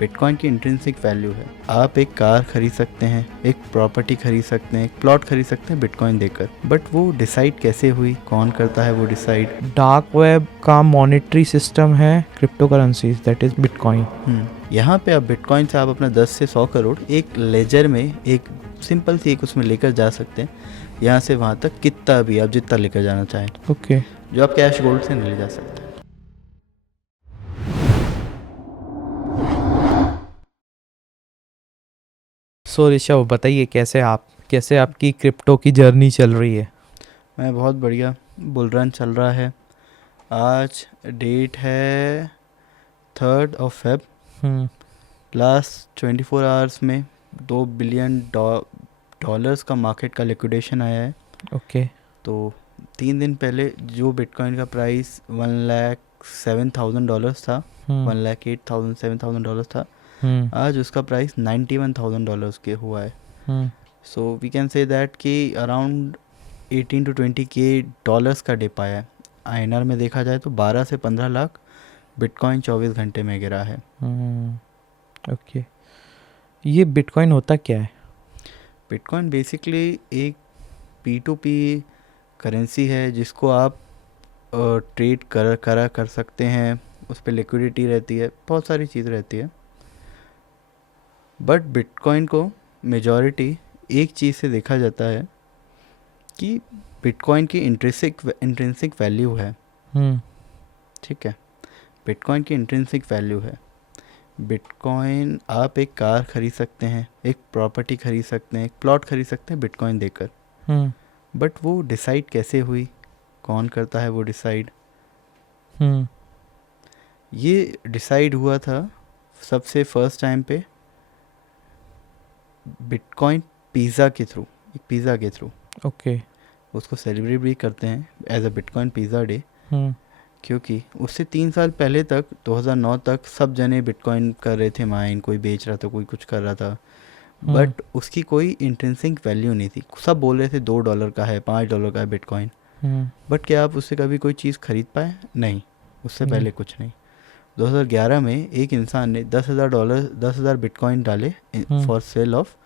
Bitcoin की intrinsic value है। आप एक कार खरीद सकते हैं, एक प्रॉपर्टी खरीद सकते हैं, एक प्लॉट खरीद सकते हैं बिटकॉइन देकर, बट वो डिसाइड कैसे हुई, कौन करता है वो डिसाइड? डार्क वेब का मॉनेटरी सिस्टम है crypto currencies, that is bitcoin. यहाँ पे आप बिटकॉइन से आप अपना 10 से 100 करोड़ एक लेजर में, एक सिंपल सी एक उसमें लेकर जा सकते हैं, यहाँ से वहाँ तक कितना भी आप जितना लेकर जाना चाहें। ओके। जो आप कैश गोल्ड से नहीं ले जा सकते। सो ऋषभ बताइए कैसे आपकी क्रिप्टो की जर्नी चल रही है? मैं बहुत बढ़िया, बुल रन चल रहा है। आज डेट है 3rd of Feb। Last 24 hours में $2 बिलियन का मार्केट का लिक्विडेशन आया है। ओके। तो 3 दिन पहले जो बिटकॉइन का प्राइस $1,07,000 था, $1,08,000-7,000 था, आज उसका प्राइस $91,000 के हुआ है। So we can say that कि अराउंड 18 to 20K डॉलर्स का डिप आया है। INR में देखा जाए तो 12 से 15 लाख बिटकॉइन 24 घंटे में गिरा है। ओके। ये बिटकॉइन होता क्या है? बिटकॉइन बेसिकली एक P2P करेंसी है जिसको आप ट्रेड कर सकते हैं। उस पर लिक्विडिटी रहती है, बहुत सारी चीज़ रहती है। बट बिटकॉइन को मेजॉरिटी एक चीज़ से देखा जाता है कि बिटकॉइन की इंट्रिंसिक वैल्यू है। ठीक है, बिटकॉइन की इंट्रिंसिक वैल्यू है। बिटकॉइन, आप एक कार खरीद सकते हैं, एक प्रॉपर्टी खरीद सकते हैं, एक प्लॉट खरीद सकते हैं बिटकॉइन देकर, बट वो डिसाइड कैसे हुई, कौन करता है वो डिसाइड? ये डिसाइड हुआ था सबसे फर्स्ट टाइम पे बिटकॉइन पिज़्ज़ा के थ्रू। ओके। उसको सेलिब्रेट भी करते हैं as a bitcoin pizza day, क्योंकि उससे 3 साल पहले तक 2009 तक सब जने बिटकॉइन कर रहे थे माइन, कोई बेच रहा था, कोई कुछ कर रहा था, बट उसकी कोई इंट्रिंसिक वैल्यू नहीं थी। सब बोल रहे थे $2 का है, $5 का है बिटकॉइन, बट क्या आप उससे कभी कोई चीज़ खरीद पाए? नहीं, उससे पहले कुछ नहीं। 2011 में एक इंसान ने $10,000 बिटकॉइन डाले for sale of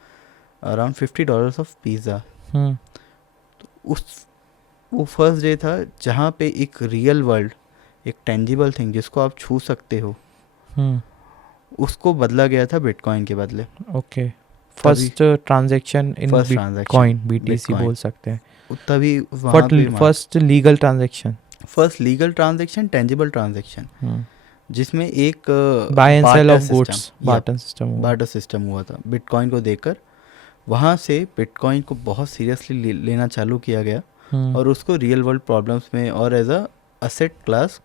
around $50 of pizza. तो वो फर्स्ट डे था जहाँ पे एक रियल वर्ल्ड, एक टेंजिबल थिंग जिसको आप छू सकते हो, उसको बदला गया था बिटकॉइन के बदले। Okay. First transaction in bitcoin, BTC बोल सकते हैं। तभी वहाँ पे first legal transaction, tangible transaction, जिसमें एक buy and sale of goods, barter system हुआ था बिटकॉइन को देकर। वहाँ से बिटकॉइन को बहुत सीरियसली लेना चालू किया गया और उसको रियल वर्ल्ड प्रॉब्लम्स में और as a asset class,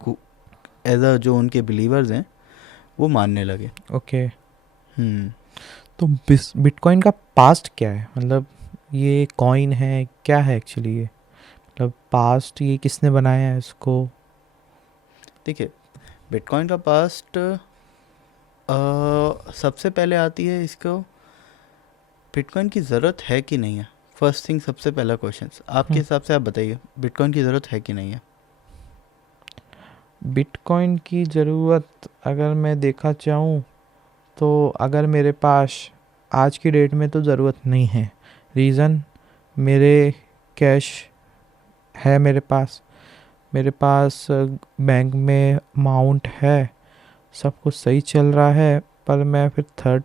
as a जो उनके बिलीवर्स हैं वो मानने लगे। ओके। तो बिटकॉइन का पास्ट क्या है? मतलब ये कॉइन है, क्या है एक्चुअली ये? मतलब पास्ट ये किसने बनाया है इसको? देखिए, बिटकॉइन का पास्ट सबसे पहले आती है इसको, बिटकॉइन की ज़रूरत है कि नहीं है। फर्स्ट थिंग, सबसे पहला क्वेश्चन आपके हिसाब से आप बताइए, बिटकॉइन की ज़रूरत है कि नहीं है? बिटकॉइन की ज़रूरत अगर मैं देखा चाहूँ तो अगर मेरे पास आज की डेट में तो ज़रूरत नहीं है। रीज़न, मेरे कैश है मेरे पास बैंक में अमाउंट है, सब कुछ सही चल रहा है, पर मैं फिर थर्ड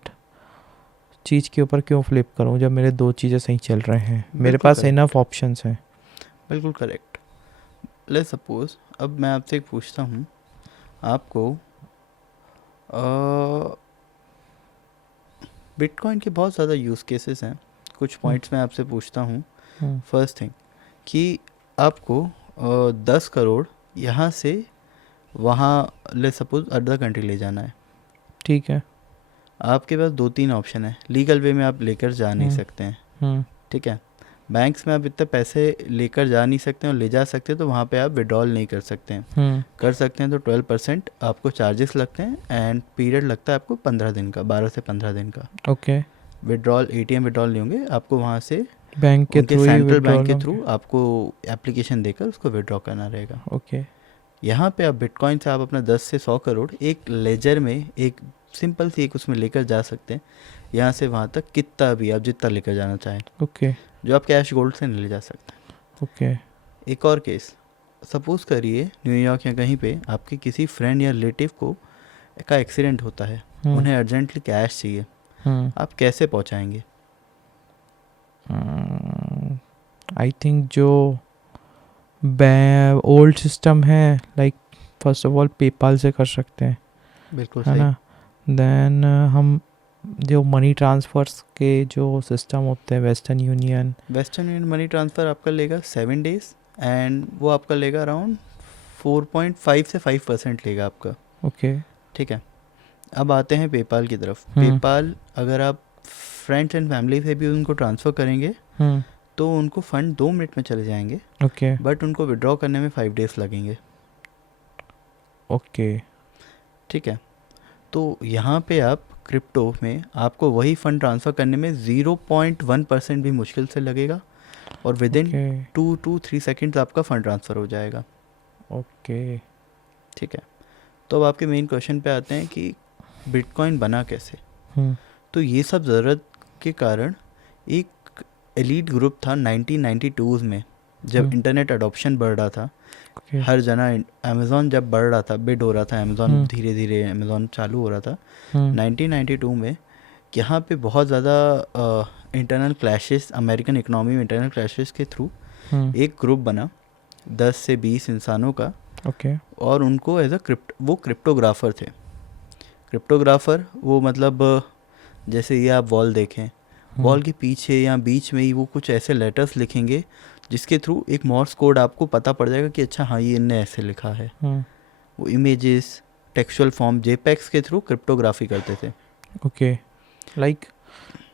चीज़ के ऊपर क्यों फ्लिप करूं जब मेरे 2 चीज़ें सही चल रहे हैं? मेरे पास इनफ ऑप्शंस हैं। बिल्कुल करेक्ट। लेट्स सपोज अब मैं आपसे एक पूछता हूँ, आपको बिटकॉइन के बहुत ज़्यादा यूज़ केसेस हैं, कुछ पॉइंट्स मैं आपसे पूछता हूँ। फर्स्ट थिंग कि आपको 10 करोड़ यहाँ से वहाँ लेट्स सपोज अदर कंट्री ले जाना है। ठीक है। आपके पास 2-3 ऑप्शन है। लीगल वे में आप लेकर जा नहीं सकते हैं, ठीक है। बैंक्स में आप इतने पैसे लेकर जा नहीं सकते हैं, और ले जा सकते हैं तो वहाँ पे आप विड्रॉल नहीं कर सकते हैं। कर सकते हैं तो 12% आपको चार्जेस लगते हैं, एंड पीरियड लगता है आपको 15 दिन का, 12 से 15 दिन का। ओके। विड्रॉल ATM विड्रॉल नहीं होंगे, आपको वहाँ से बैंक के थ्रू, सेंट्रल बैंक के थ्रू आपको एप्लीकेशन देकर उसको विड्रॉ करना रहेगा। ओके। यहाँ पे आप बिटकॉइन से आप अपना 10 से 100 करोड़ एक लेजर में, एक सिंपल सी एक उसमें लेकर जा सकते हैं, यहाँ से वहाँ तक कितना भी आप जितना लेकर जाना चाहें, ओके जो आप कैश गोल्ड से नहीं ले जा सकते। ओके एक और केस, सपोज़ करिए न्यूयॉर्क या कहीं पे आपके किसी फ्रेंड या रिलेटिव को का एक्सीडेंट होता है, उन्हें अर्जेंटली कैश चाहिए, आप कैसे पहुंचाएंगे? आई थिंक जो ओल्ड सिस्टम है, like first of all PayPal से कर सकते हैं, बिल्कुल है सही। ना। देन हम जो मनी ट्रांसफ़र्स के जो सिस्टम होते हैं, वेस्टर्न यूनियन मनी ट्रांसफ़र आपका लेगा 7 डेज़ एंड वो आपका लेगा अराउंड 4.5 से 5% लेगा आपका। ओके ठीक है, अब आते हैं पेपाल की तरफ। हम्म। पेपाल अगर आप फ्रेंड्स एंड फैमिली से भी उनको ट्रांसफ़र करेंगे तो उनको फ़ंड 2 मिनट में चले जाएंगे, ओके बट उनको विड्रॉ करने में 5 डेज़ लगेंगे। ओके ठीक है, तो यहाँ पे आप क्रिप्टो में आपको वही फ़ंड ट्रांसफ़र करने में 0.1% भी मुश्किल से लगेगा और विद इन 2 to 3 सेकेंड्स आपका फ़ंड ट्रांसफ़र हो जाएगा। ओके ठीक है, तो अब आपके मेन क्वेश्चन पे आते हैं कि बिटकॉइन बना कैसे। तो ये सब ज़रूरत के कारण एक एलीट ग्रुप था 1992 में, जब इंटरनेट अडॉप्शन बढ़ रहा था, हर जगह अमेज़ॉन जब बढ़ रहा था, बिड हो रहा था, अमेज़ॉन धीरे धीरे अमेज़ॉन चालू हो रहा था 1992 में। यहाँ पे बहुत ज़्यादा इंटरनल क्लैशेस, अमेरिकन इकोनॉमी में इंटरनल क्लैशेस के थ्रू एक ग्रुप बना 10 से 20 इंसानों का, ओके और उनको एज अ वो क्रिप्टोग्राफर थे। क्रिप्टोग्राफर वो मतलब जैसे ये आप वॉल देखें, वॉल के पीछे या बीच में ही वो कुछ ऐसे लेटर्स लिखेंगे जिसके थ्रू एक मॉर्स कोड आपको पता पड़ जाएगा कि अच्छा हाँ ये इनने ऐसे लिखा है। वो इमेजेस, टेक्सचुअल फॉर्म, जेपेक्स के थ्रू क्रिप्टोग्राफी करते थे। ओके, लाइक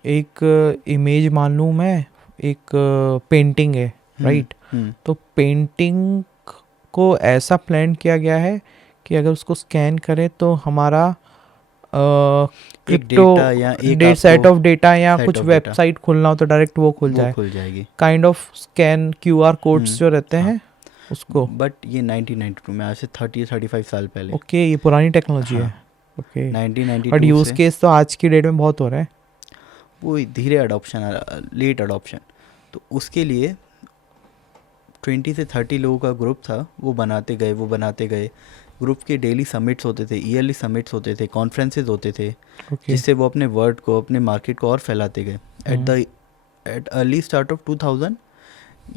एक इमेज मान लूँ मैं, एक पेंटिंग है, राइट। तो पेंटिंग को ऐसा प्लान किया गया है कि अगर उसको स्कैन करें तो हमारा crypto dataset of data या कुछ वेबसाइट खुलना हो तो डायरेक्ट वो खुल जाएगी। Kind of scan QR codes जो रहते हैं उसको। बट ये 1992 में, आज से 35 साल पहले। ओके, ये पुरानी टेक्नोलॉजी है। ओके, 1992 बट यूज़ केस तो आज की डेट में बहुत हो रहा है। वो धीरे अडॉप्शन, लेट अडॉप्शन। तो उसके लिए 20 से 30 लोगों का ग्रुप था, वो बनाते गए। ग्रुप के डेली समिट्स होते थे, ईयरली समिट्स होते थे, कॉन्फ्रेंसेस होते थे, जिससे वो अपने वर्ड को, अपने मार्केट को और फैलाते गए। एट अर्ली स्टार्ट ऑफ 2000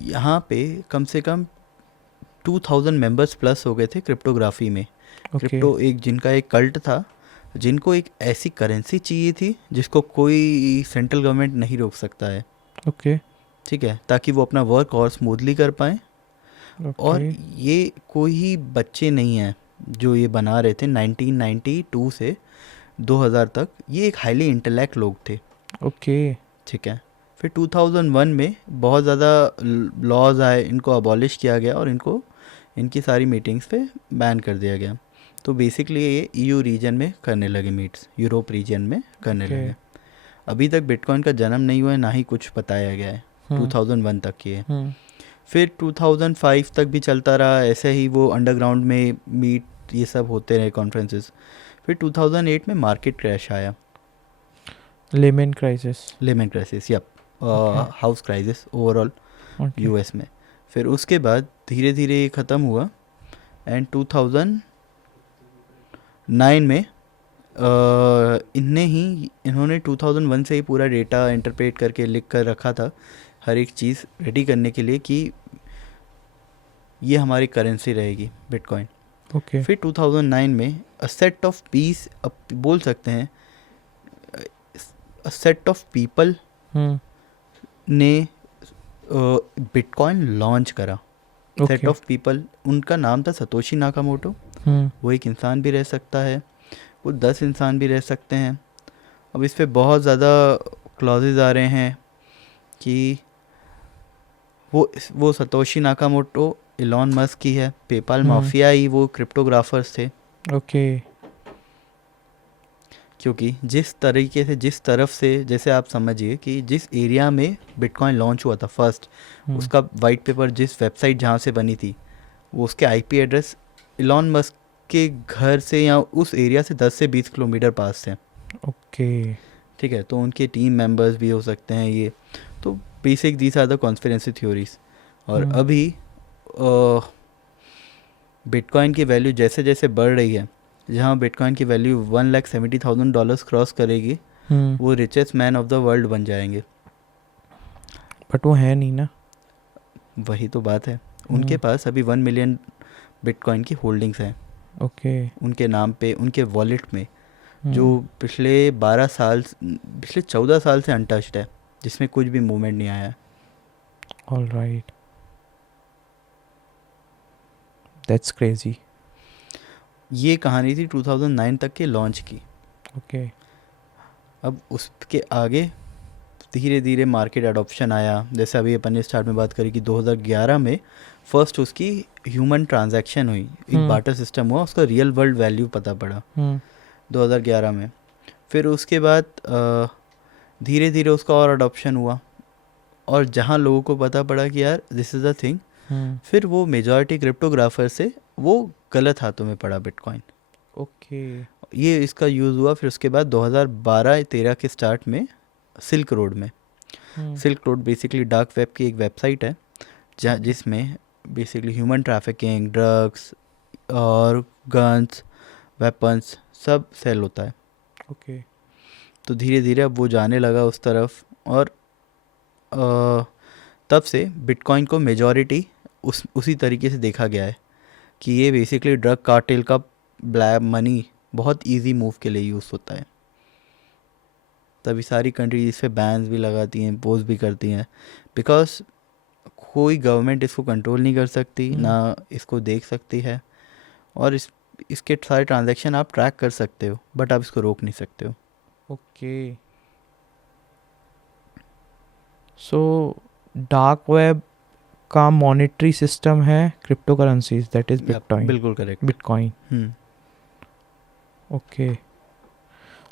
यहाँ पे कम से कम 2000 मेंबर्स प्लस हो गए थे क्रिप्टोग्राफी में। क्रिप्टो एक जिनका एक कल्ट था, जिनको एक ऐसी करेंसी चाहिए थी जिसको कोई सेंट्रल गवर्नमेंट नहीं रोक सकता है। ओके, ठीक है, ताकि वो अपना वर्क और स्मूथली कर पाएँ। और ये कोई ही बच्चे नहीं हैं जो ये बना रहे थे। 1992 से 2000 तक ये एक हाईली इंटेलेक्ट लोग थे। ओके, ठीक है, फिर 2001 में बहुत ज़्यादा लॉज आए, इनको अबॉलिश किया गया और इनको इनकी सारी मीटिंग्स पे बैन कर दिया गया। तो बेसिकली ये EU रीजन में करने लगे मीट्स, यूरोप रीजन में करने लगे। अभी तक बिटकॉइन का जन्म नहीं हुआ है, ना ही कुछ बताया गया है। 2001 तक की है। फिर 2005 तक भी चलता रहा ऐसे ही, वो अंडरग्राउंड में मीट ये सब होते रहे, कॉन्फ्रेंसेस। फिर 2008 में मार्केट क्रैश आया, लेमन क्राइसिस या हाउस क्राइसिस ओवरऑल US में। फिर उसके बाद धीरे धीरे ये ख़त्म हुआ एंड 2009 में इन्होंने 2001 से ही पूरा डेटा इंटरप्रेट करके लिख कर रखा था, हर एक चीज़ रेडी करने के लिए कि ये हमारी करेंसी रहेगी बिटकॉइन। फिर 2009 में अ सेट ऑफ पीस, बोल सकते हैं अ सेट ऑफ पीपल ने बिटकॉइन लॉन्च करा। सेट ऑफ पीपल, उनका नाम था सतोशी नाकामोटो। वो एक इंसान भी रह सकता है, वो 10 इंसान भी रह सकते हैं। अब इस पे बहुत ज़्यादा क्लॉजेज आ रहे हैं कि वो सतोशी नाकामोटो इलॉन मस्क की है, पेपाल माफिया ही वो क्रिप्टोग्राफर्स थे। ओके, क्योंकि जिस तरीके से, जिस तरफ से, जैसे आप समझिए कि जिस एरिया में बिटकॉइन लॉन्च हुआ था फर्स्ट, उसका वाइट पेपर जिस वेबसाइट जहाँ से बनी थी, वो उसके IP एड्रेस इलॉन मस्क उसके घर से या उस एरिया से 10 से 20 किलोमीटर पास है। ओके। ठीक है, तो उनके टीम मेंबर्स भी हो सकते हैं ये। तो basic these are the conspiracy theories. और अभी बिटकॉइन की वैल्यू जैसे जैसे बढ़ रही है, जहाँ बिटकॉइन की वैल्यू $1,70,000 क्रॉस करेगी, वो richest man of the world बन जाएंगे। बट वो है नहीं ना। वही तो बात है, उनके पास अभी 1 मिलियन बिटकॉइन की होल्डिंग्स हैं। ओके। उनके नाम पे, उनके वॉलेट में, जो पिछले 14 साल से अनटच्ड है, जिसमें कुछ भी मूवमेंट नहीं आया है। All right, that's crazy. ये कहानी थी 2009 तक के लॉन्च की। ओके। अब उसके आगे धीरे धीरे मार्केट अडॉप्शन आया। जैसे अभी अपन ने स्टार्ट में बात करी कि 2011 में फर्स्ट उसकी ह्यूमन ट्रांजैक्शन हुई, एक बार्टर सिस्टम हुआ, उसका रियल वर्ल्ड वैल्यू पता पड़ा 2011 में। फिर उसके बाद धीरे धीरे उसका और अडॉप्शन हुआ, और जहाँ लोगों को पता पड़ा कि यार दिस इज़ अ थिंग, फिर वो मेजॉरिटी क्रिप्टोग्राफर से वो गलत हाथों में पड़ा बिटकॉइन। ओके। ये इसका यूज़ हुआ फिर उसके बाद 2012-13 के स्टार्ट में सिल्क रोड में। Silk road basically dark web की एक वेबसाइट है, जहाँ जिसमें बेसिकली ह्यूमन ट्रैफिकिंग, ड्रग्स और गन्स, वेपन्स सब सेल होता है। ओके। तो धीरे धीरे अब वो जाने लगा उस तरफ, और तब से बिटकॉइन को मेजॉरिटी उसी तरीके से देखा गया है कि ये बेसिकली ड्रग कार्टेल का ब्लैक मनी बहुत इजी मूव के लिए यूज़ होता है। तभी सारी कंट्रीज इस पर बैन्स भी लगाती हैं, इम्पोज भी करती हैं, बिकॉज कोई गवर्नमेंट इसको कंट्रोल नहीं कर सकती, ना इसको देख सकती है, और इसके सारे ट्रांजैक्शन आप ट्रैक कर सकते हो, बट आप इसको रोक नहीं सकते हो। ओके। सो डार्क वेब का मॉनेटरी सिस्टम है crypto currencies, that is bitcoin. बिल्कुल करेक्ट, बिटकॉइन। ओके।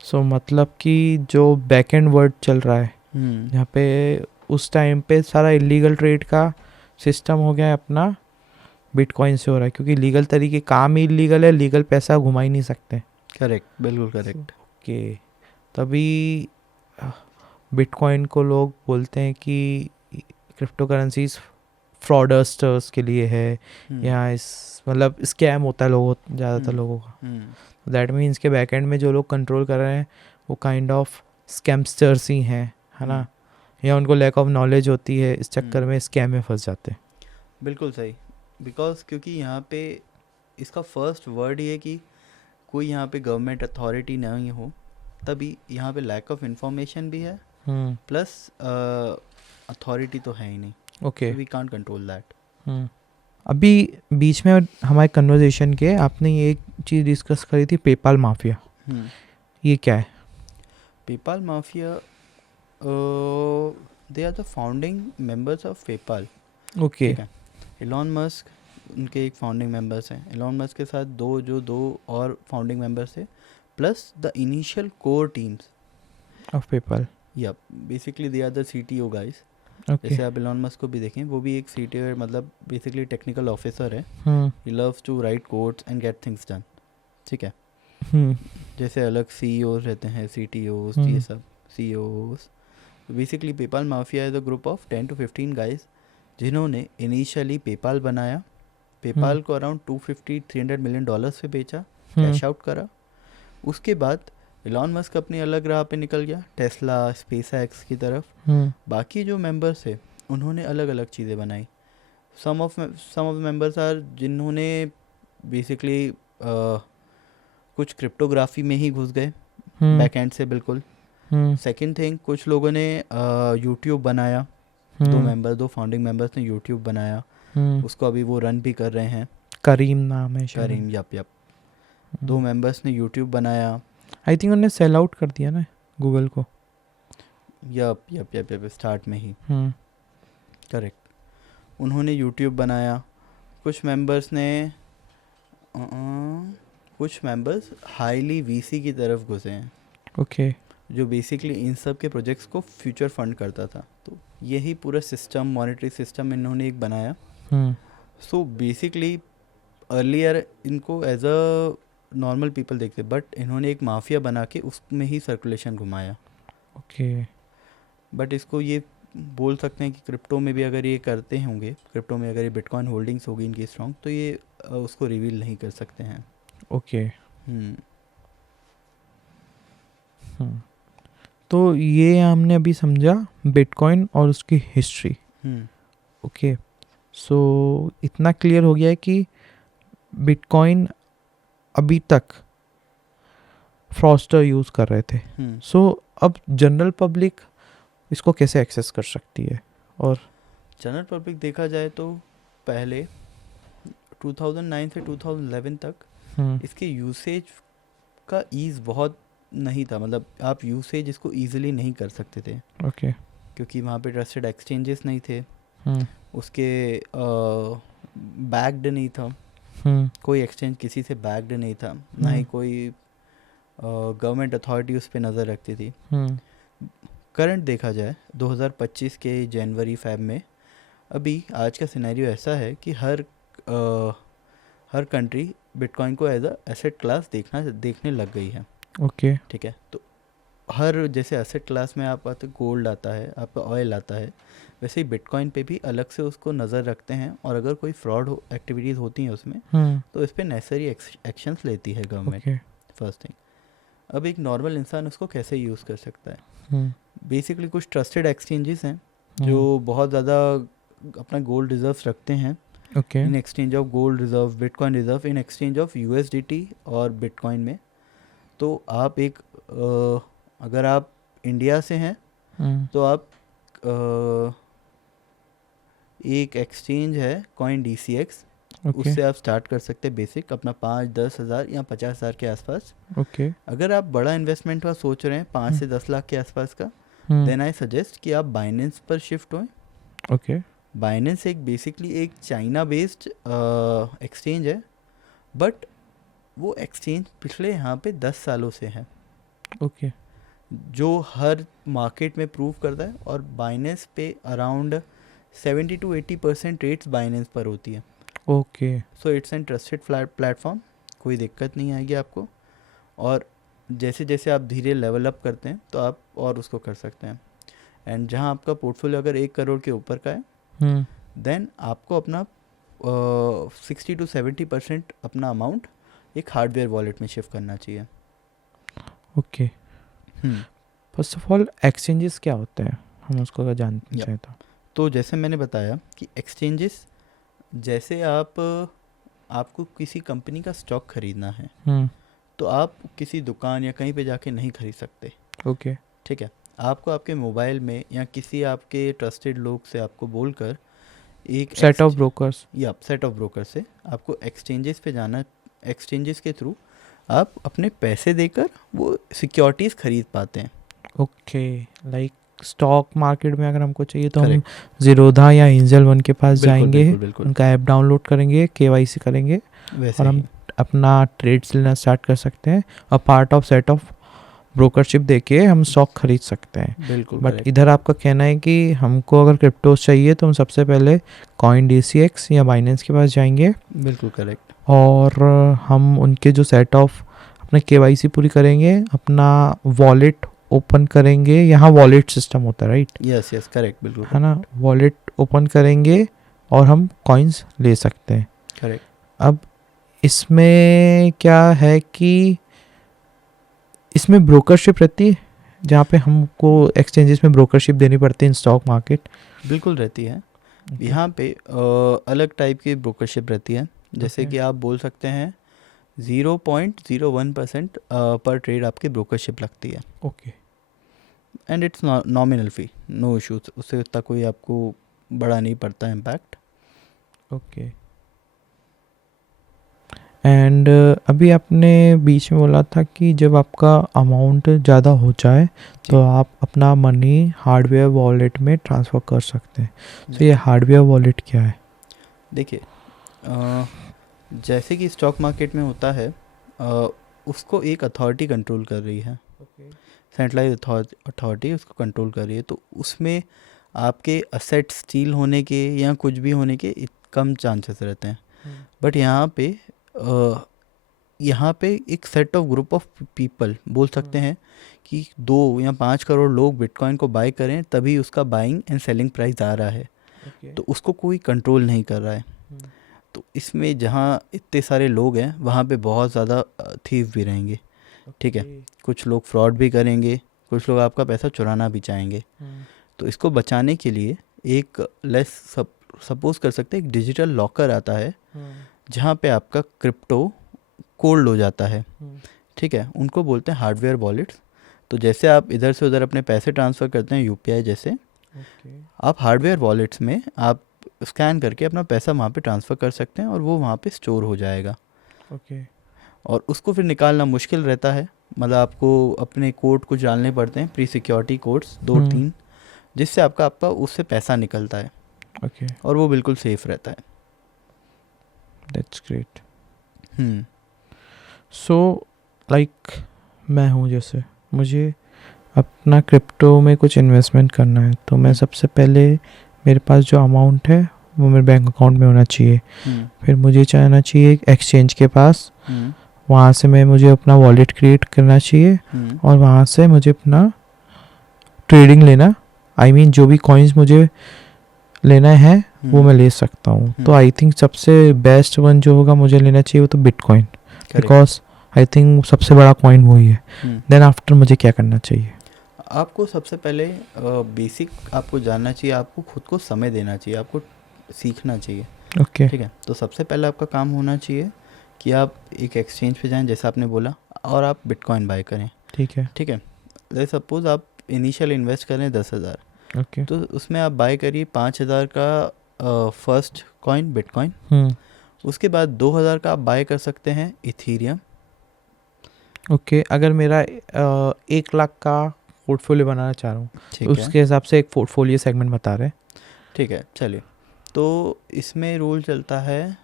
सो मतलब कि जो बैक एंड वर्ड चल रहा है, जहाँ पे उस टाइम पे सारा इलीगल ट्रेड का सिस्टम हो गया है अपना, बिटकॉइन से हो रहा है, क्योंकि लीगल तरीके काम ही इलीगल है, लीगल पैसा घुमा ही नहीं सकते। करेक्ट, बिल्कुल करेक्ट। ओके। तभी बिटकॉइन को लोग बोलते हैं कि क्रिप्टो करेंसीज फ्रॉडस्टर्स के लिए है, या इस मतलब स्कैम होता है लोगों, ज़्यादातर लोगों का। दैट मीन्स के बैक एंड में जो लोग कंट्रोल कर रहे हैं वो काइंड ऑफ स्कैमस्टर्स ही हैं, है ना, या उनको लैक ऑफ नॉलेज होती है, इस चक्कर में स्कैम में फंस जाते हैं। बिल्कुल सही, बिकॉज क्योंकि यहाँ पे इसका फर्स्ट वर्ड ही है कि कोई यहाँ पे गवर्नमेंट अथॉरिटी नहीं हो, तभी यहाँ पे लैक ऑफ इंफॉर्मेशन भी है, प्लस अथॉरिटी तो है ही नहीं। Okay, we can't control that. अभी बीच में हमारे कन्वर्सेशन के आपने ये एक चीज़ डिस्कस करी थी, पेपाल माफिया। ये क्या है? PayPal mafia, they are the founding members of PayPal. Okay. Elon Musk उनके एक फाउंडिंग मेंबर्स हैं। एलॉन मस्क के साथ दो और फाउंडिंग मेंबर्स थे, plus the initial core teams of PayPal. या basically they are the CTO guys. Okay. जैसे आप एलॉन मस्क को भी देखें, वो भी एक सीटीओ, मतलब बेसिकली टेक्निकल ऑफिसर है। He loves to write codes and get things done. ठीक है। जैसे अलग सीईओ रहते हैं, सीटीओस, ये सब CEOs. Basically PayPal mafia is a group of 10 to 15 guys जिन्होंने इनिशियली पेपाल बनाया। पेपाल को अराउंड $250-300 मिलियन पे बेचा, कैश आउट करा। उसके बाद एलॉन मस्क अपनी अलग राह पे निकल गया, टेस्ला, स्पेसएक्स की तरफ। बाकी जो मेंबर्स थे उन्होंने अलग अलग चीज़ें बनाई। सम ऑफ मेंबर्स आर जिन्होंने बेसिकली कुछ क्रिप्टोग्राफी में ही घुस गए बैक एंड से, बिल्कुल। सेकंड थिंग, कुछ लोगों ने यूट्यूब बनाया। दो फाउंडिंग मेंबर्स ने यूट्यूब बनाया, उसको अभी वो रन भी कर रहे हैं। करीम नाम है, करीम, यप। 2 मेंबर्स ने यूट्यूब बनाया। आई थिंक उन्होंने सेल आउट कर दिया ना गूगल को। यप स्टार्ट में ही। करेक्ट। उन्होंने यूट्यूब बनाया। कुछ मेंबर्स हाईली वीसी की तरफ घुसे हैं। ओके। जो बेसिकली इन सब के प्रोजेक्ट्स को फ्यूचर फंड करता था। तो यही पूरा सिस्टम, मॉनेटरी सिस्टम इन्होंने एक बनाया। सो बेसिकली अर्लियर इनको एज अ नॉर्मल पीपल देखते, बट इन्होंने एक माफिया बना के उसमें ही सर्कुलेशन घुमाया। ओके। बट इसको ये बोल सकते हैं कि क्रिप्टो में भी अगर ये करते होंगे, क्रिप्टो में अगर ये बिटकॉइन होल्डिंग्स होगी इनकी स्ट्रॉन्ग, तो ये उसको रिवील नहीं कर सकते हैं। ओके। हम्म तो ये हमने अभी समझा बिटकॉइन और उसकी हिस्ट्री। हम्म ओके, सो इतना क्लियर हो गया है कि बिटकॉइन अभी तक फ्रॉस्टर यूज़ कर रहे थे। हम्म सो अब जनरल पब्लिक इसको कैसे एक्सेस कर सकती है? और जनरल पब्लिक देखा जाए तो पहले 2009 से 2011 तक इसके यूसेज का ईज़ बहुत नहीं था, मतलब आप यूसेज इसको ईजिली नहीं कर सकते थे। ओके। क्योंकि वहाँ पे ट्रस्टेड एक्सचेंजेस नहीं थे, हम्म उसके बैक्ड नहीं था, कोई एक्सचेंज किसी से बैक्ड नहीं था, ना ही कोई गवर्नमेंट अथॉरिटी उस पर नज़र रखती थी। करंट देखा जाए 2025 के जनवरी फेब में, अभी आज का सिनेरियो ऐसा है कि हर कंट्री बिटकॉइन को एज अ एसेट क्लास देखने लग गई है। ओके। ठीक है, तो हर जैसे एसेट क्लास में आप आते गोल्ड आता है, आपका ऑयल आता है, वैसे ही बिटकॉइन पे भी अलग से उसको नज़र रखते हैं, और अगर कोई फ्रॉड एक्टिविटीज़ होती हैं उसमें तो इस पर नेसेसरी एक्शंस लेती है गवर्नमेंट। फर्स्ट थिंग, अब एक नॉर्मल इंसान उसको कैसे यूज़ कर सकता है? बेसिकली कुछ ट्रस्टेड एक्सचेंजेस हैं जो बहुत ज़्यादा अपना गोल्ड रिजर्व्स रखते हैं in exchange of gold reserve, bitcoin reserve in exchange of USDT और बिटकॉइन में। तो आप एक अगर आप इंडिया से हैं तो आप एक एक्सचेंज है कॉइन DCX, उससे आप स्टार्ट कर सकते हैं बेसिक अपना 5-10 हज़ार या 50 हज़ार के आसपास। अगर आप बड़ा इन्वेस्टमेंट का सोच रहे हैं 5 से 10 लाख के आसपास का, देन आई सजेस्ट कि आप बाइनेंस पर शिफ्ट हों। बाइनेंस एक बेसिकली एक चाइना बेस्ड एक्सचेंज है, बट वो एक्सचेंज पिछले यहाँ पे 10 सालों से है। जो हर मार्केट में प्रूव करता है, और बाइनेंस पे अराउंड 70 to 80% रेट्स बाइनेंस पर होती है। So it's an trusted platform, कोई दिक्कत नहीं आएगी आपको। और जैसे जैसे आप धीरे लेवल अप करते हैं तो आप और उसको कर सकते हैं। एंड जहाँ आपका पोर्टफोलियो अगर 1 करोड़ के ऊपर का है, देन आपको अपना 60 to 70% अपना अमाउंट एक हार्डवेयर वॉलेट में शिफ्ट करना चाहिए। फर्स्ट ऑफ ऑल एक्सचेंजेस क्या होते हैं, हम उसको अगर जानना चाहें तो जैसे मैंने बताया कि एक्सचेंजेस, जैसे आपको किसी कंपनी का स्टॉक खरीदना है तो आप किसी दुकान या कहीं पे जाके नहीं खरीद सकते। ठीक है, आपको आपके मोबाइल में या किसी आपके ट्रस्टेड लोग से आपको बोलकर एक सेट ऑफ ब्रोकर्स से आपको एक्सचेंजेस पे जाना, एक्सचेंजेस के थ्रू आप अपने पैसे देकर वो सिक्योरिटीज़ खरीद पाते हैं। लाइक स्टॉक मार्केट में अगर हमको चाहिए तो हम ज़ीरोधा या एंजल वन के पास जाएंगे, उनका ऐप डाउनलोड करेंगे, KYC करेंगे और हम अपना ट्रेड्स लेना स्टार्ट कर सकते हैं, और part of set of brokership देके हम स्टॉक खरीद सकते हैं। बट इधर आपका कहना है कि हमको अगर क्रिप्टोस चाहिए तो हम सबसे पहले कॉइन DCX या बाइनेंस के पास जाएंगे। बिल्कुल करेक्ट। और हम उनके जो सेट ऑफ अपने KYC पूरी करेंगे, अपना वॉलेट ओपन करेंगे, यहाँ वॉलेट सिस्टम होता है, राइट? यस करेक्ट, बिल्कुल है ना, वॉलेट ओपन करेंगे और हम कॉइन्स ले सकते हैं। करेक्ट। अब इसमें क्या है कि इसमें ब्रोकरशिप रहती है, जहाँ पे हमको एक्सचेंजेस में ब्रोकरशिप देनी पड़ती है इन स्टॉक मार्केट? बिल्कुल रहती है। यहाँ पे अलग टाइप की ब्रोकरशिप रहती है, जैसे कि आप बोल सकते हैं 0.01% पर ट्रेड आपकी ब्रोकरशिप लगती है। And it's nominal fee, no issues, उससे उतना कोई आपको बड़ा नहीं पड़ता इम्पैक्ट। एंड अभी आपने बीच में बोला था कि जब आपका अमाउंट ज़्यादा हो जाए तो आप अपना मनी हार्डवेयर वॉलेट में ट्रांसफ़र कर सकते हैं। तो ये हार्डवेयर वॉलेट क्या है? देखिए, जैसे कि स्टॉक मार्केट में होता है, उसको एक अथॉरिटी कंट्रोल कर रही है, सेंट्रलाइज अथॉरिटी उसको कंट्रोल कर रही है। तो उसमें आपके असेट स्टील होने के या कुछ भी होने के कम चांसेस रहते हैं। बट यहाँ पे एक set of group of people बोल सकते हैं कि 2 या 5 करोड़ लोग बिटकॉइन को बाय करें तभी उसका बाइंग एंड सेलिंग प्राइस आ रहा है, तो उसको कोई कंट्रोल नहीं कर रहा है। तो इसमें जहाँ इतने सारे लोग हैं वहाँ पे बहुत ज़्यादा थीव भी रहेंगे, ठीक है। कुछ लोग फ्रॉड भी करेंगे, कुछ लोग आपका पैसा चुराना भी चाहेंगे। तो इसको बचाने के लिए एक सपोज कर सकते हैं एक डिजिटल लॉकर आता है जहाँ पे आपका क्रिप्टो कोल्ड हो जाता है, ठीक है। उनको बोलते हैं हार्डवेयर वॉलेट्स। तो जैसे आप इधर से उधर अपने पैसे ट्रांसफ़र करते हैं यूपीआई जैसे, आप हार्डवेयर वॉलेट्स में आप स्कैन करके अपना पैसा वहाँ पे ट्रांसफ़र कर सकते हैं और वो वहाँ पे स्टोर हो जाएगा। और उसको फिर निकालना मुश्किल रहता है, मतलब आपको अपने कोड कुछ डालने पड़ते हैं, प्री सिक्योरिटी कोड्स 2-3, जिससे आपका उससे पैसा निकलता है। और वो बिल्कुल सेफ रहता है। That's great. सो लाइक मैं हूँ, जैसे मुझे अपना क्रिप्टो में कुछ इन्वेस्टमेंट करना है, तो मैं सबसे पहले मेरे पास जो अमाउंट है वो मेरे बैंक अकाउंट में होना चाहिए। फिर मुझे जाना चाहिए एक एक्सचेंज के पास, वहाँ से मुझे अपना वॉलेट क्रिएट करना चाहिए और वहाँ से मुझे अपना ट्रेडिंग लेना, आई मीन जो भी कॉइन्स मुझे लेना है वो मैं ले सकता हूँ। तो आई थिंक सबसे बेस्ट वन जो होगा मुझे लेना चाहिए वो तो बिटकॉइन, बिकॉज आई थिंक सबसे बड़ा कॉइन वही है। देन आफ्टर मुझे क्या करना चाहिए? आपको सबसे पहले बेसिक आपको जानना चाहिए, आपको खुद को समय देना चाहिए, आपको सीखना चाहिए। ठीक है। तो सबसे पहले आपका काम होना चाहिए कि आप एक एक्सचेंज पे जाएं जैसा आपने बोला और आप बिटकॉइन बाय करें। ठीक है। लेट्स सपोज आप इनिशियल इन्वेस्ट करें 10,000, तो उसमें आप बाय करिए 5,000 का फर्स्ट कॉइन बिटकॉइन। उसके बाद 2,000 का आप बाय कर सकते हैं इथीरियम। अगर मेरा 1 लाख का पोर्टफोलियो बनाना चाह रहा हूँ तो उसके हिसाब से एक पोर्टफोलियो सेगमेंट बता रहे हैं। ठीक है, चलिए। तो इसमें रूल चलता है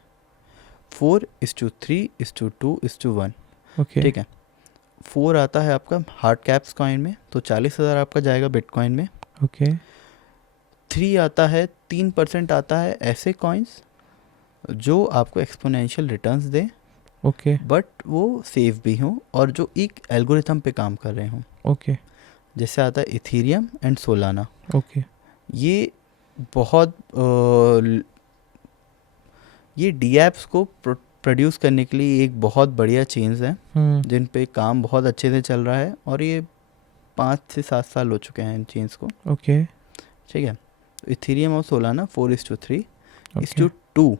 4:3:2:1। ठीक है। 4 आता है आपका हार्ड कैप्स कॉइन में, तो 40,000 आपका जाएगा बिटकॉइन में। 3 आता है 3% आता है ऐसे कॉइन्स जो आपको एक्सपोनेंशियल रिटर्न्स दे, बट वो सेफ भी हों और जो एक एल्गोरिथम पे काम कर रहे हों। जैसे आता है इथीरियम एंड सोलाना। ये बहुत ये डीएप्स को प्रोड्यूस करने के लिए एक बहुत बढ़िया चेन्स हैं जिन पे काम बहुत अच्छे से चल रहा है और ये 5 से 7 साल हो चुके हैं इन चेन्स को। ठीक है। इथीरियम और सोलाना 4:3:2।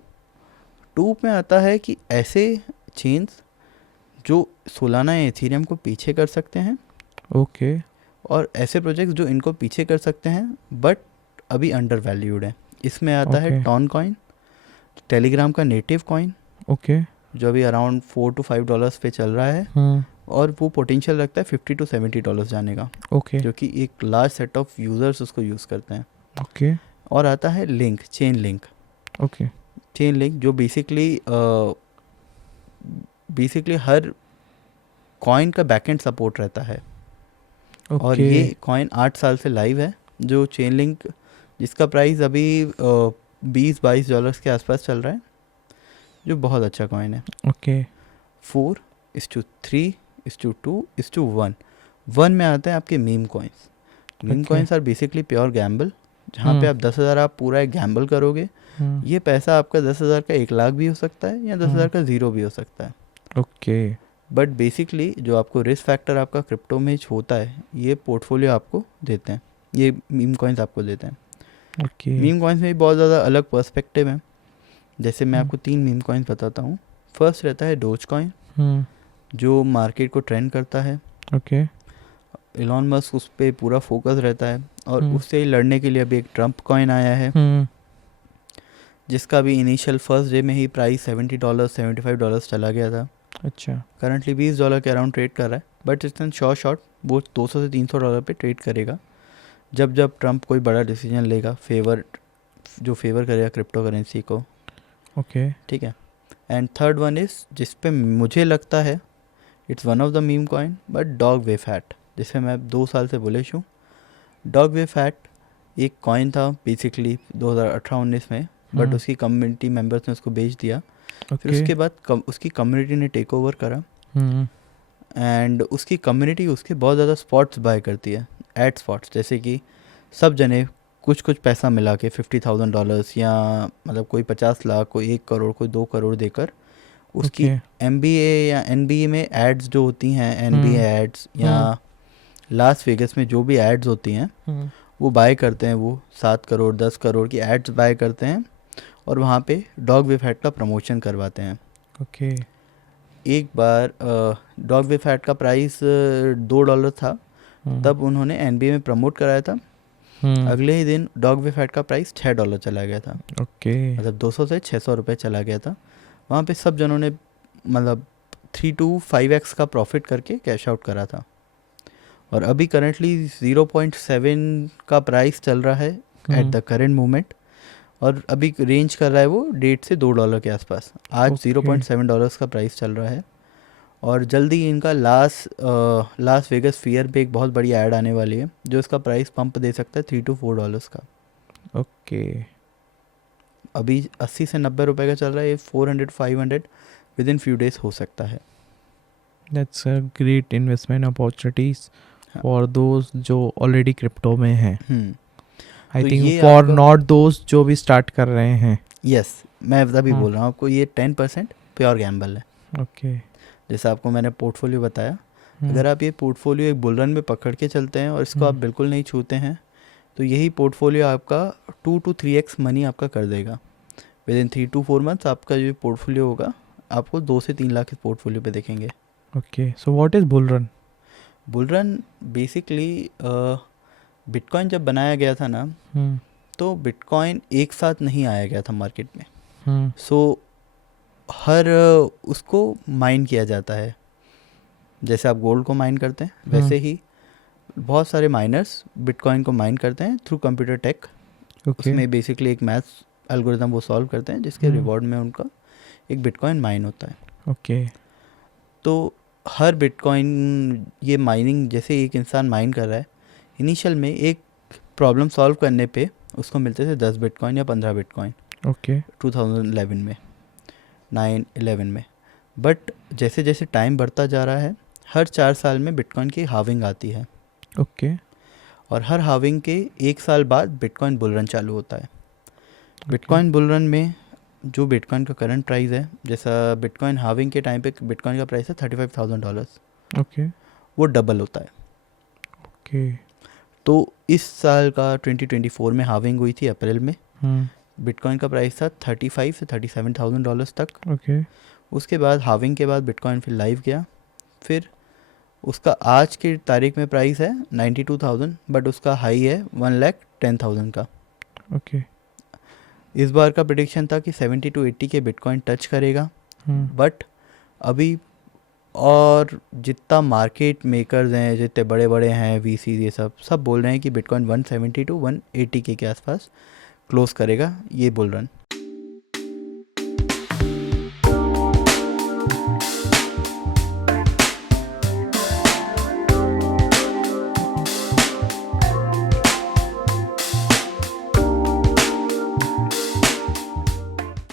2 में आता है कि ऐसे चेन्स जो सोलाना या इथीरियम को पीछे कर सकते हैं, और ऐसे प्रोजेक्ट्स जो इनको पीछे कर सकते हैं बट अभी अंडर वैल्यूड है। इसमें आता है टॉन कॉइन, टेलीग्राम का नेटिव कॉइन, जो अभी अराउंड $4 to $5 पे चल रहा है, और वो पोटेंशियल रखता है $50 to $70 जाने का, जो कि एक लार्ज सेट ऑफ यूज़र्स उसको यूज़ करते हैं। और आता है link, chain link. Chain link जो बेसिकली हर कॉइन का बैकएंड सपोर्ट रहता है। और ये कॉइन 8 साल से लाइव है, जो चेन लिंक जिसका प्राइस अभी $20-22 के आसपास चल रहा है, जो बहुत अच्छा कॉइन है। 4:3:2:1। 1 में आते हैं आपके meme coins. Meme coins are basically pure gamble, जहाँ पे आप 10,000 आप पूरा एक गैम्बल करोगे। ये पैसा आपका 10,000 का 1 लाख भी हो सकता है या 10,000 का 0 भी हो सकता है। बट बेसिकली जो आपको रिस्क फैक्टर आपका क्रिप्टो में होता है, ये पोर्टफोलियो आपको देते हैं, ये मीम कॉइन्स आपको देते हैं। मीम कॉइन्स में भी बहुत ज़्यादा अलग पर्सपेक्टिव है। जैसे मैं आपको 3 मीम कॉइन्स बताता हूँ। फर्स्ट रहता है डोज कॉइन, जो मार्केट को ट्रेंड करता है। एलॉन मस्क उस पर पूरा फोकस रहता है, और उससे लड़ने के लिए अभी एक ट्रम्प कॉइन आया है, जिसका भी इनिशियल फर्स्ट डे में ही प्राइस $70 $75 चला गया था। करंटली $20 के अराउंड ट्रेड कर रहा है, बट इट्स एन शॉर्ट वो $200 से $300 पे ट्रेड करेगा जब ट्रम्प कोई बड़ा डिसीजन लेगा जो फेवर करेगा क्रिप्टो करेंसी को। ठीक है। एंड थर्ड वन इज़, जिस पे मुझे लगता है it's one of the meme coin, but dog way fat, जिसे मैं 2 साल से बुलिश हूँ। डॉग वे फैट एक कॉइन था बेसिकली 2018-19 में, बट उसकी कम्युनिटी मेंबर्स ने उसको बेच दिया, फिर उसके बाद उसकी कम्युनिटी ने टेक ओवर करा एंड उसकी कम्युनिटी उसके बहुत ज़्यादा स्पॉट्स बाय करती है, एड स्पॉट्स, जैसे कि सब जने कुछ कुछ पैसा मिला के $50,000 या मतलब कोई 50 लाख, कोई 1 करोड़, कोई 2 करोड़ देकर उसकी NBA या NBA में एड्स जो होती हैं, NBA एड्स या लास वेगस में जो भी एड्स होती हैं वो बाय करते हैं। वो 7 करोड़ 10 करोड़ की एड्स बाय करते हैं और वहाँ पे डॉग वे फैट का प्रमोशन करवाते हैं। ओके। एक बार डॉग वे फैट का प्राइस $2 था, तब उन्होंने NBA में प्रमोट कराया था। अगले ही दिन डॉग वे फैट का प्राइस $6 चला गया था। ओके। मतलब 200 से 600 रुपये चला गया था। वहाँ पे सब जनों ने मतलब 3 to 5x का प्रॉफिट करके कैश आउट करा था। और अभी करंटली 0.7 का प्राइस चल रहा है एट द करेंट मोमेंट, और अभी रेंज कर रहा है वो $1.5 से $2 के आसपास। आज $0.7 का प्राइस चल रहा है और जल्दी इनका लास वेगस फियर पे एक बहुत बड़ी ऐड आने वाली है जो इसका प्राइस पंप दे सकता है $3 to $4 का। ओके। अभी 80 से 90 रुपए का चल रहा है, ये 400-500 विद इन फ्यू डेज हो सकता है। That's a great investment opportunities for those जो ऑलरेडी क्रिप्टो में हैं। I think for not those जो भी स्टार्ट कर रहे हैं। यस, मैं तभी बोल रहा हूँ आपको, ये 10% प्योर गैम्बल है। ओके। जैसे आपको मैंने पोर्टफोलियो बताया, अगर आप ये पोर्टफोलियो एक बुल रन में पकड़ के चलते हैं और इसको आप बिल्कुल नहीं छूते हैं तो यही पोर्टफोलियो आपका 2 to 3x मनी आपका कर देगा। विद इन 3 to 4 मंथ्स आपका जो पोर्टफोलियो होगा आपको 2 से 3 लाख इस पोर्टफोलियो पे देखेंगे। Okay, so what is bull run? Bull run basically bitcoin जब बनाया गया था ना, तो बिटकॉइन एक साथ नहीं आया गया था मार्केट में। सो हर उसको माइन किया जाता है। जैसे आप गोल्ड को माइन करते हैं वैसे ही बहुत सारे माइनर्स बिटकॉइन को माइन करते हैं थ्रू कंप्यूटर टेक। उसमें बेसिकली एक मैथ्स एल्गोरिथम वो सॉल्व करते हैं जिसके रिवॉर्ड में उनका एक बिटकॉइन माइन होता है। ओके। तो हर बिटकॉइन ये माइनिंग जैसे एक इंसान माइन कर रहा है, इनिशियल में एक प्रॉब्लम सॉल्व करने पे उसको मिलते थे 10 बिटकॉइन या 15 बिटकॉइन। ओके। 2011 में 9-11 में। बट जैसे जैसे टाइम बढ़ता जा रहा है, हर 4 साल में बिटकॉइन की हाविंग आती है। ओके। और हर हाविंग के 1 साल बाद बिटकॉइन बुल रन चालू होता है। बिटकॉइन बुल रन में जो बिटकॉइन का करंट प्राइस है, जैसा बिटकॉइन हाविंग के टाइम पे बिटकॉइन का प्राइस है $35,000। ओके। वो डबल होता है। ओके। तो इस साल का 2024 में हाविंग हुई थी अप्रैल में। बिटकॉइन का प्राइस था $35,000 से $37,000 तक। ओके। उसके बाद हाविंग के बाद बिटकॉइन फिर लाइव गया, फिर उसका आज की तारीख में प्राइस है 92,000, बट उसका हाई है 1,10,000 का। ओके। इस बार का प्रेडिक्शन था कि 70 to 80 के बिटकॉइन टच करेगा, बट अभी और जितना मार्केट मेकर्स हैं, जितने बड़े बड़े हैं VC, ये सब बोल रहे हैं कि बिटकॉइन 170 to 180 के आसपास क्लोज करेगा ये बुल रन।